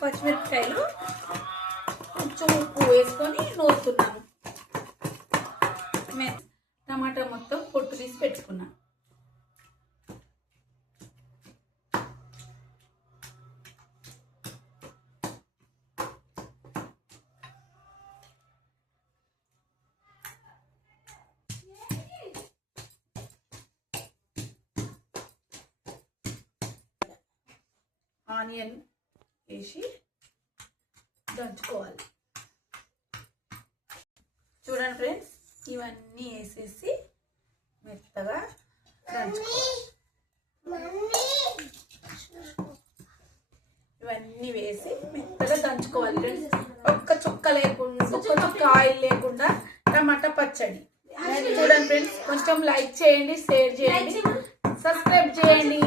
పచ్చిమిరపకాయలు కొంచెం ఉప్పు వేసుకొని నూరుతున్నాను. టమాటా మొత్తం పొట్టు తీసి పెట్టుకున్నాను. ఆనియన్ వేసి దంచుకోవాలి. చూడండి ఫ్రెండ్స్, ఇవన్నీ వేసేసి మెత్తగా దంచుకోవాలి. ఇవన్నీ వేసి మెత్తగా దంచుకోవాలి ఫ్రెండ్స్. ఒక్క చుక్క లేకుండా, ఒక్క చుక్క ఆయిల్ లేకుండా టమాటా పచ్చడి. చూడండి ఫ్రెండ్స్, కొంచెం లైక్ చేయండి, షేర్ చేయండి, సబ్స్క్రైబ్ చేయండి.